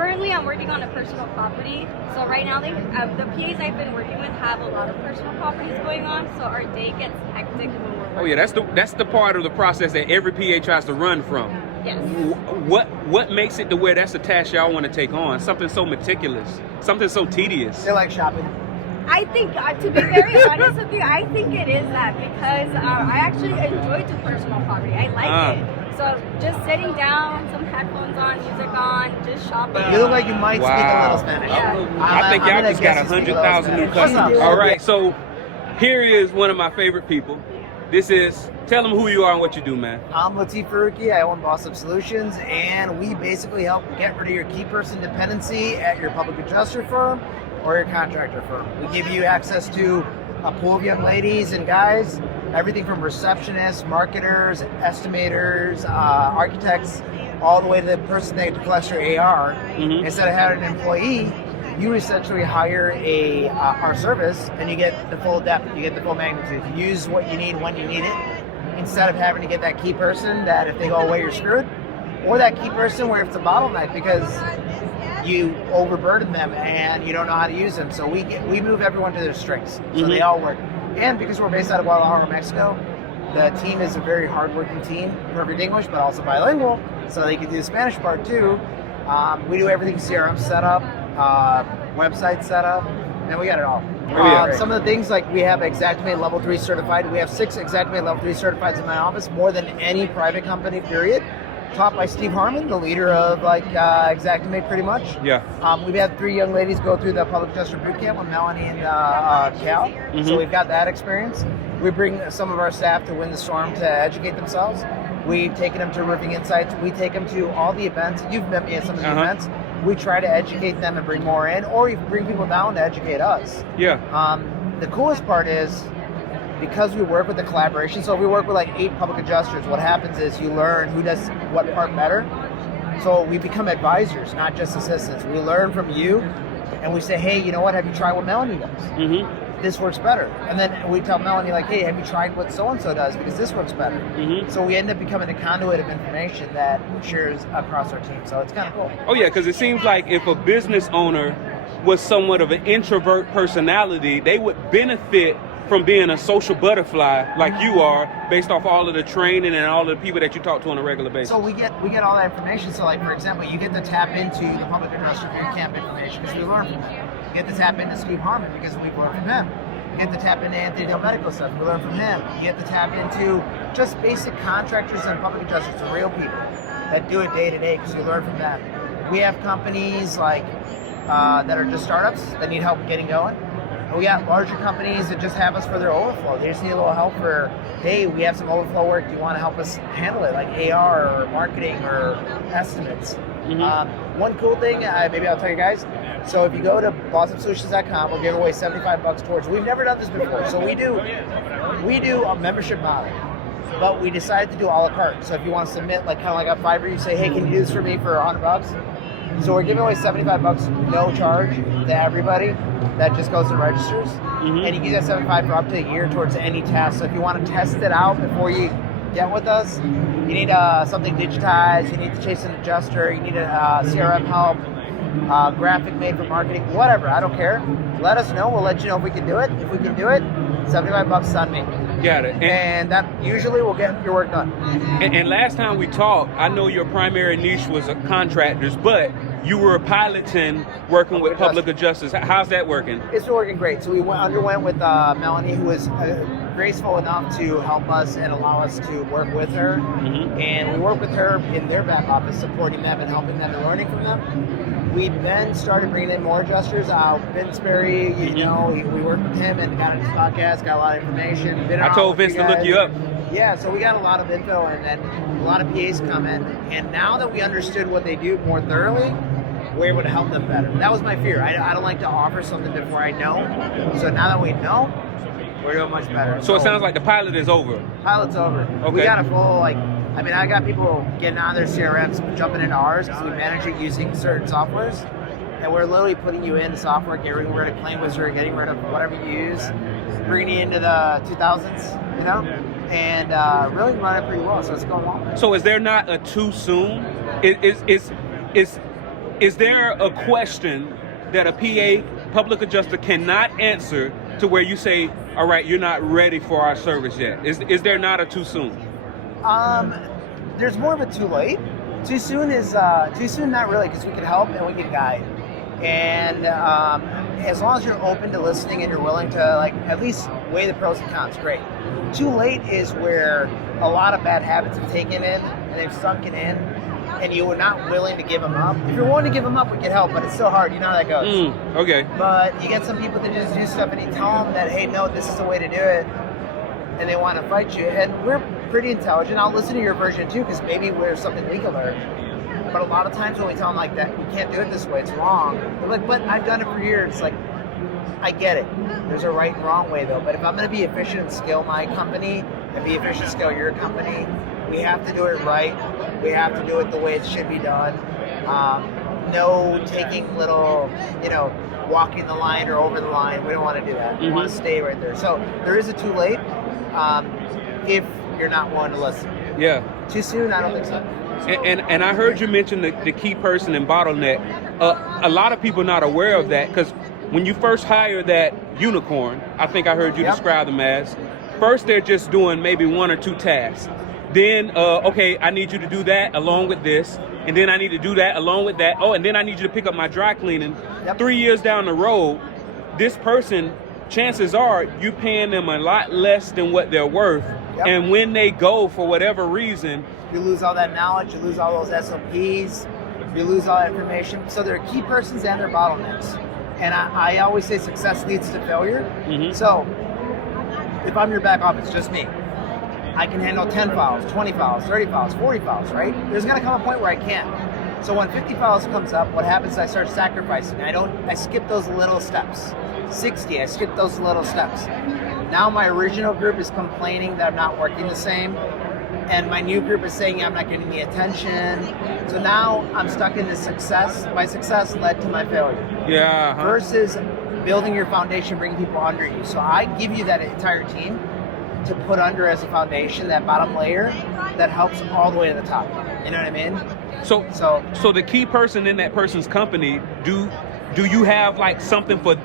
Currently, I'm working on a personal property. So right now, the PAs I've been working with have a lot of personal properties going on. So our day gets hectic when we're working. Oh yeah, that's the part of the process that every PA tries to run from. Yes. What makes it to where that's a task y'all want to take on? Something so meticulous, something so tedious. They like shopping. I think, to be very honest with you, I think it is that because I actually enjoy the personal property. I like it. So just sitting down, some headphones on, music on, just shopping. You look like you might speak a little Spanish. Yeah. I think y'all just got 100,000 new customers. All right, so here is one of my favorite people. Tell them who you are and what you do, man. I'm Lateef Farooqui. I own Boss Up Solutions, and we basically help get rid of your key person dependency at your public adjuster firm or your contractor firm. We give you access to a pool of young ladies and guys, everything from receptionists, marketers, estimators, architects, all the way to the person that collects your AR. Instead of having an employee, you essentially hire our service, and you get the full depth, you get the full magnitude. You use what you need when you need it, instead of having to get that key person that if they go away, you're screwed, or that key person where it's a bottleneck because you overburden them and you don't know how to use them. So we move everyone to their strengths, so they all work. And because we're based out of Guadalajara, Mexico, the team is a very hardworking team, perfect English, but also bilingual, so they can do the Spanish part too. We do everything CRM setup, website setup, and we got it all. Some of the things, like we have Xactimate Level 3 certified. We have 6 Xactimate Level 3 certifieds in my office, more than any private company, period. Taught by Steve Harmon, the leader of Xactimate, pretty much. Yeah. We've had 3 young ladies go through the public adjuster boot camp with Melanie and Cal. So we've got that experience. We bring some of our staff to Win the Storm to educate themselves. We've taken them to Roofing Insights. We take them to all the events. You've met me at some of the events. We try to educate them and bring more in, or you bring people down to educate us. Yeah. The coolest part is, because we work with the collaboration, so if we work with like 8 public adjusters, what happens is you learn who does what part better. So we become advisors, not just assistants. We learn from you, and we say, hey, you know what, have you tried what Melanie does? This works better. And then we tell Melanie, like, hey, have you tried what so-and-so does? Because this works better. So we end up becoming a conduit of information that shares across our team. So it's kind of cool. Oh yeah, because it seems like if a business owner was somewhat of an introvert personality, they would benefit from being a social butterfly like you are, based off all of the training and all of the people that you talk to on a regular basis. So we get all that information. So like, for example, you get to tap into the public adjuster boot camp information because we learn from them. You get to tap into Steve Harmon because we've learned from him. You get to tap into Anthony Del Medico stuff. We learn from him. You get to tap into just basic contractors and public adjusters, the real people that do it day to day, because you learn from them. We have companies like that are just startups that need help getting going. We got larger companies that just have us for their overflow. They just need a little help for, hey, we have some overflow work. Do you want to help us handle it, like AR or marketing or estimates? One cool thing, maybe I'll tell you guys. So if you go to bossupsolutions.com, we'll give away $75 towards. We've never done this before, so we do a membership model, but we decided to do a la carte. So if you want to submit, like kind of like a Fiverr, you say, hey, can you do this for me for $100? So we're giving away $75, no charge to everybody. That just goes and registers, and you can get $75 for up to a year towards any task. So if you want to test it out before you get with us, you need something digitized, you need to chase an adjuster, you need a CRM help, graphic made for marketing, whatever, I don't care. Let us know, we'll let you know if we can do it. If we can do it, $75 on me. Got it. And that usually will get your work done. And last time we talked, I know your primary niche was contractors, but you were piloting working with public adjusters. How's that working? It's been working great. So we underwent with Melanie, who was graceful enough to help us and allow us to work with her. And we work with her in their back office, supporting them and helping them and learning from them. We then started bringing in more adjusters. Vince Berry, you know, we worked with him and got on his podcast, got a lot of information. I told Vince to look you up. Yeah, so we got a lot of info, and then a lot of PAs come in. And now that we understood what they do more thoroughly, we're able to help them better. That was my fear. I don't like to offer something before I know. So now that we know, we're doing much better. So it sounds like the pilot is over. Pilot's over. Okay. We got a full, I got people getting on their CRMs, jumping into ours, because we manage it using certain softwares. And we're literally putting you in the software, getting rid of Claim Wizard, getting rid of whatever you use, bringing you into the 2000s, you know? And really running pretty well, so it's going well. So is there not a too soon? Is there a question that a PA, public adjuster, cannot answer to where you say, all right, you're not ready for our service yet? Is there not a too soon? There's more of a too late. Too soon is too soon, not really, because we can help and we can guide. And as long as you're open to listening and you're willing to like at least weigh the pros and cons, great. Too late is where a lot of bad habits have taken in and they've sunken in, and you were not willing to give them up. If you're willing to give them up, we can help, but it's so hard. You know how that goes. Okay. But you get some people that just do stuff, and you tell them that, hey, no, this is the way to do it, and they want to fight you. And we're pretty intelligent. I'll listen to your version too, because maybe there's something we can learn. But a lot of times when we tell them like that, we can't do it this way, it's wrong. They're like, but I've done it for years. It's like, I get it. There's a right and wrong way though. But if I'm going to be efficient and scale my company and be efficient and scale your company, we have to do it right. We have to do it the way it should be done. No taking little, walking the line or over the line. We don't want to do that. We want to stay right there. So there is a too late if you're not willing to listen. Yeah. Too soon? I don't think so. And I heard you mention the key person and bottleneck. A lot of people not aware of that, because when you first hire that unicorn, I think I heard you describe them as, first they're just doing maybe one or two tasks. Then, okay, I need you to do that along with this. And then I need to do that along with that. Oh, and then I need you to pick up my dry cleaning. 3 years down the road, this person, chances are you're paying them a lot less than what they're worth. And when they go for whatever reason, you lose all that knowledge, you lose all those SOPs, you lose all that information. So there are key persons and their bottlenecks. And I always say success leads to failure. So if I'm your back office, just me, I can handle 10 files, 20 files, 30 files, 40 files, right? There's gonna come a point where I can't. So when 50 files comes up, what happens is I start sacrificing. I skip those little steps. 60, I skip those little steps. Now my original group is complaining that I'm not working the same, and my new group is saying I'm not getting the attention. So now I'm stuck in this success. My success led to my failure. Yeah. Versus building your foundation, bringing people under you. So I give you that entire team to put under as a foundation, that bottom layer that helps all the way to the top. You know what I mean? So the key person in that person's company, do you have like something for?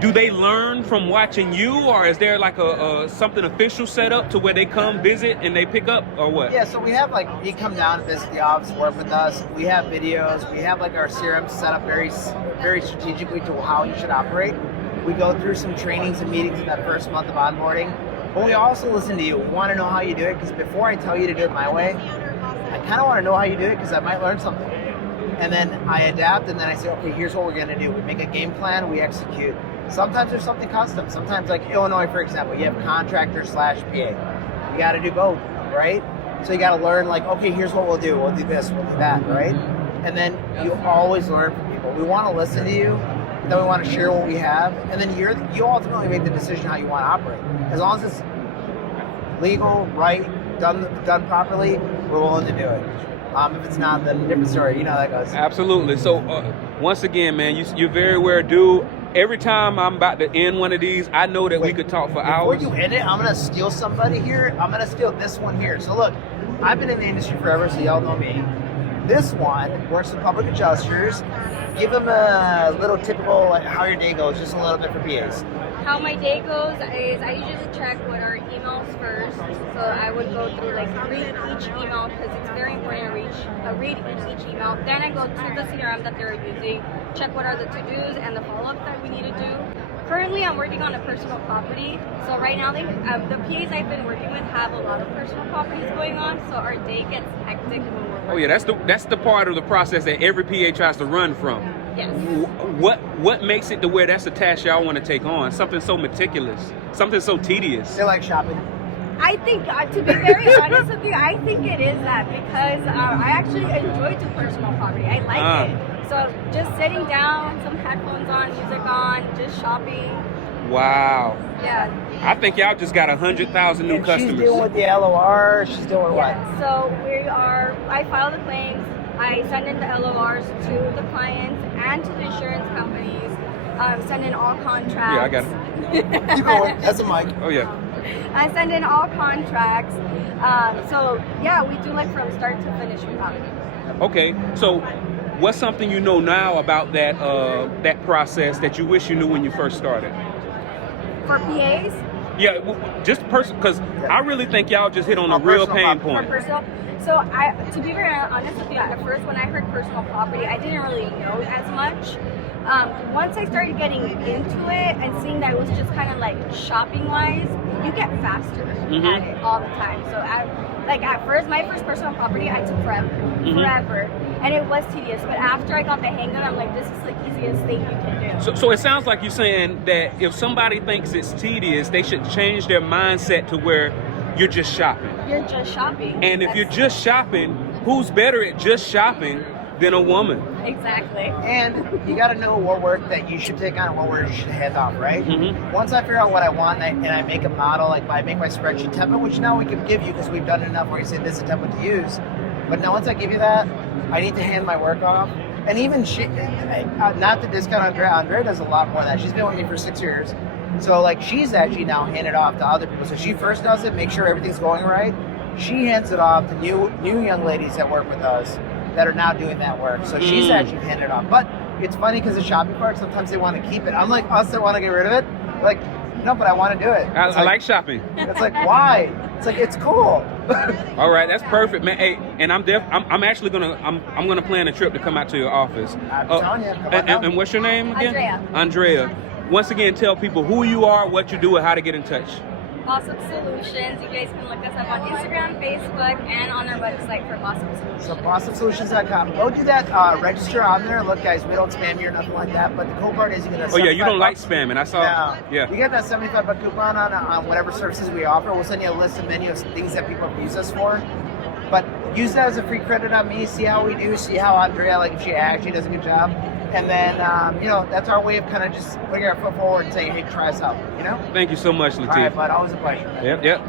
Do they learn from watching you, or is there like a something official set up to where they come visit and they pick up, or what? Yeah, so we have you come down and visit the office, work with us. We have videos. We have like our CRM set up very, very strategically to how you should operate. We go through some trainings and meetings in that first month of onboarding. But we also listen to you. We want to know how you do it, because before I tell you to do it my way, I kind of want to know how you do it, because I might learn something. And then I adapt, and then I say, okay, here's what we're going to do. We make a game plan, we execute. Sometimes there's something custom. Sometimes, like Illinois, for example, you have contractor / PA. You got to do both, right? So you got to learn, like, okay, here's what we'll do. We'll do this, we'll do that, right? And then you always learn from people. We want to listen to you, then we want to share what we have, and then you ultimately make the decision how you want to operate. As long as it's legal, right, done properly, we're willing to do it. If it's not, then different story. You know how that goes. Absolutely. So once again, man, you're very well due. Every time I'm about to end one of these, I know that we could talk for hours. Before you end it, I'm going to steal somebody here. I'm going to steal this one here. So look, I've been in the industry forever, so y'all know me. This one works with public adjusters. Give them a little typical, like, how your day goes, just a little bit for PAs. How my day goes is I usually check what are emails first. So I would go through, read each email, because it's very important to read each email. Then I go to the CRM that they're using, check what are the to-dos and the follow-ups that we need to do. Currently, I'm working on a personal property. So right now, the PAs I've been working with have a lot of personal properties going on, so our day gets hectic when we're working. Oh yeah, that's the part of the process that every PA tries to run from. Yes. What makes it to where that's a task y'all want to take on? Something so meticulous, something so tedious. They like shopping. I think, to be very honest with you, I think it is that, because I actually enjoy doing personal property. I like it. So just sitting down, some headphones on, music on, just shopping. Wow. Yeah. I think y'all just got 100,000 new customers. She's dealing with the LOR. She's doing what? So I file the claims. I send in the LORs to the clients and to the insurance companies. Send in all contracts. Yeah, I got it. Keep going. That's a mic. Oh yeah. I send in all contracts. So yeah, we do from start to finish with that. Okay, so what's something you know now about that process that you wish you knew when you first started? For PAs? Yeah, just person, because I really think y'all just hit on a real pain point. For personal. So to be very honest with you, at first when I heard personal property, I didn't really know as much. Once I started getting into it and seeing that it was just kind of like shopping wise, you get faster at it all the time. So at first, my first personal property, I took forever, and it was tedious. But after I got the hang of it, I'm like, this is the easiest thing you can do. So it sounds like you're saying that if somebody thinks it's tedious, they should change their mindset to where you're just shopping. You're just shopping. And if you're just shopping, who's better at just shopping than a woman? Exactly. And you got to know what work that you should take on and what work you should hand off, right? Once I figure out what I want and I make a model, like I make my spreadsheet template, which now we can give you because we've done enough where you say this is a template to use. But now once I give you that, I need to hand my work off. And even not to discount Andrea. Andrea does a lot more of that. She's been with me for 6 years. So like she's actually now handed off to other people. So she first does it, make sure everything's going right. She hands it off to new young ladies that work with us that are now doing that work. So she's actually handed it off. But it's funny because the shopping part, sometimes they want to keep it. Unlike us that want to get rid of it, like, no, but I want to do it. I like shopping. It's like, why? It's like, it's cool. All right, that's perfect, man. Hey, and I'm actually gonna plan a trip to come out to your office. I'm telling you. Come on down. And what's your name again? Andrea. Once again, tell people who you are, what you do, and how to get in touch. Awesome Solutions. You guys can look us up on Instagram, Facebook, and on our website for Awesome Solutions. So AwesomeSolutions.com. Go do that. Register on there. Look, guys, we don't spam you or nothing like that. But the cool part is you get that. Oh yeah, you don't like spamming. I saw. Yeah. You get that $75 coupon on whatever services we offer. We'll send you a list of menu of things that people have used us for. But use that as a free credit on me. See how we do. See how Andrea, like if she actually does a good job. And then, that's our way of kind of just putting our foot forward and saying, hey, try us out, Thank you so much, Lateef. All right, bud. Always a pleasure. Yep.